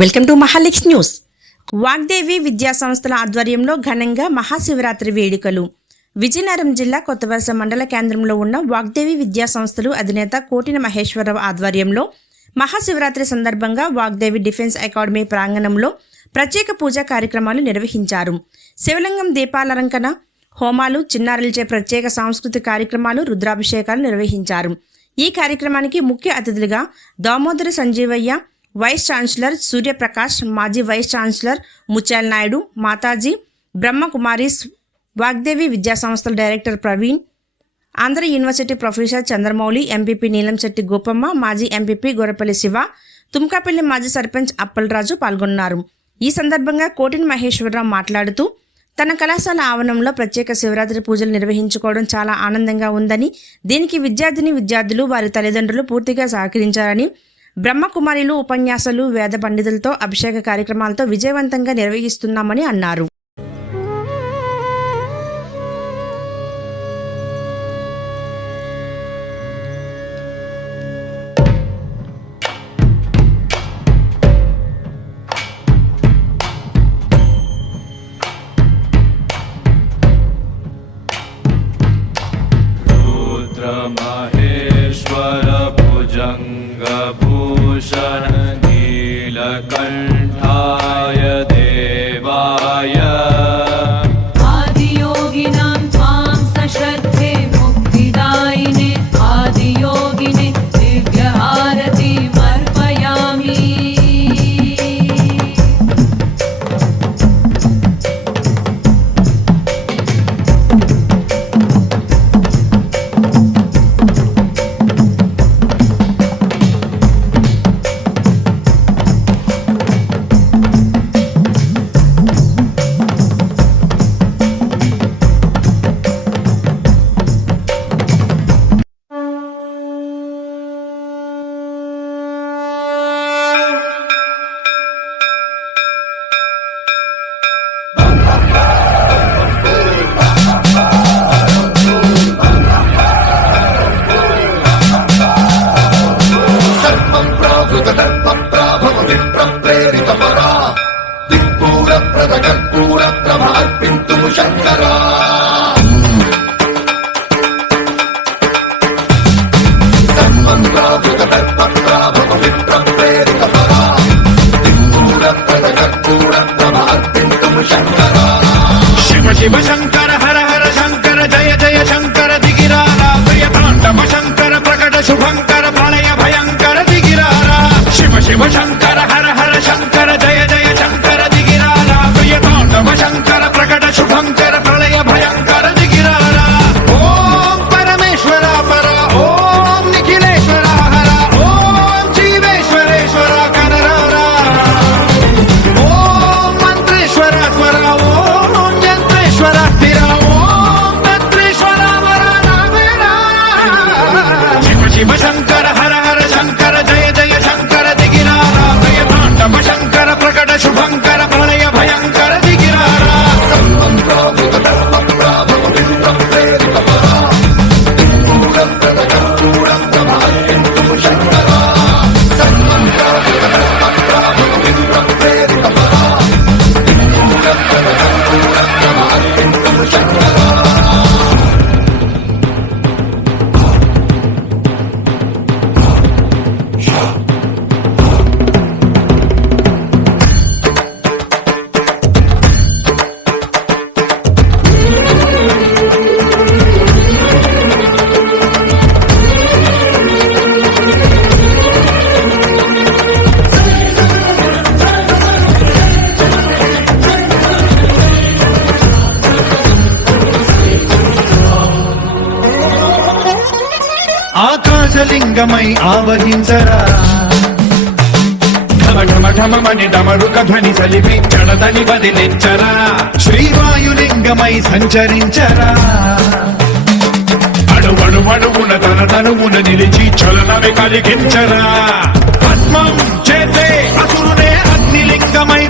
Welcome to మహాలిక్స్ news. Vagdevi Vidya సంస్థల ఆధ్వర్యంలో ఘనంగా మహాశివరాత్రి వేడుకలు. విజయనగరం జిల్లా కొత్తవలస మండల కేంద్రంలో ఉన్న వాగ్దేవి విద్యా సంస్థలు అధినేత కోటిన మహేశ్వరరావు ఆధ్వర్యంలో మహాశివరాత్రి సందర్భంగా వాగ్దేవి డిఫెన్స్ అకాడమీ ప్రాంగణంలో ప్రత్యేక పూజా కార్యక్రమాలు నిర్వహించారు. శివలింగం దీపాలంకరణ, హోమాలు, చిన్నారులచే ప్రత్యేక సాంస్కృతిక కార్యక్రమాలు, రుద్రాభిషేకాలు నిర్వహించారు. ఈ కార్యక్రమానికి ముఖ్య అతిథులుగా దామోదర సంజీవయ్య, వైస్ ఛాన్సలర్ సూర్యప్రకాష్, మాజీ వైస్ ఛాన్సలర్ ముత్యాల నాయుడు, మాతాజీ బ్రహ్మకుమారీస్, వాగ్దేవి విద్యా సంస్థల director Praveen, Andhra university professor Chandramouli, MPP Neelamsetty Gopamma, మాజీ ఎంపీపీ గొర్రపల్లి శివ, తుమ్కాపల్లి మాజీ సర్పంచ్ అప్పలరాజు పాల్గొన్నారు. ఈ సందర్భంగా కోటిన మహేశ్వరరావు మాట్లాడుతూ తన కళాశాల ఆవరణంలో ప్రత్యేక శివరాత్రి పూజలు నిర్వహించుకోవడం చాలా ఆనందంగా ఉందని, దీనికి విద్యార్థులు వారి తల్లిదండ్రులు పూర్తిగా సహకరించారని, బ్రహ్మకుమారిలు, ఉపన్యాసాలు, వేద పండితులతో అభిషేక కార్యక్రమాలతో విజయవంతంగా నిర్వహిస్తున్నామని అన్నారు. महेश्वर भुजंगभूषण नीलकंठाय देवाय आदियोगिनां त्वां सश्रद्धे मुक्तिदायिने आदियोगिने दिव्यहारति अर्पयामि. शंकरा शिव शिव शंकर हर हर शंकर जय जय शंकर दिगिरारा प्रिय तांडव शंकर प्रकट शुभंकर प्रलय भयंकर दिगिरारा शिव शिव शंकर हर हर शंकर जय जय शंकर दिगिरारा प्रिय तांडव शंकर प्रकट शुभंकर प्रलय भयंकर दिगिरारा. ओम परमेश्वरा परा, ओम निखिलेश्वरा हरा, ओम जीवेश्वरेश्वरा कनरारा, ओम मंत्रेश्वरा स्वरा, ओम यंत्रेश्वरा स्थिरा, ओम तंत्रेश्वरा वरा नामेरा. शिव शिव शंकर हर हर शंकर जय जय शंकर दिगिरारा प्रिय तांडव शंकर प्रकट शुभंकर प्रलय भयंकर दिगिरारा. ఆకాశలింగమై ఆవహించరా ఢమ ఢమ ఢమమని డమరుక ధ్వని సలిపి చడదని వదిలించరా శ్రీవాయులింగమై సంచరించరా అణువణువున తన తనువున నిలిచి చలనమే కలిగించరా భస్మం చేసే అసురునే అగ్నిలింగమై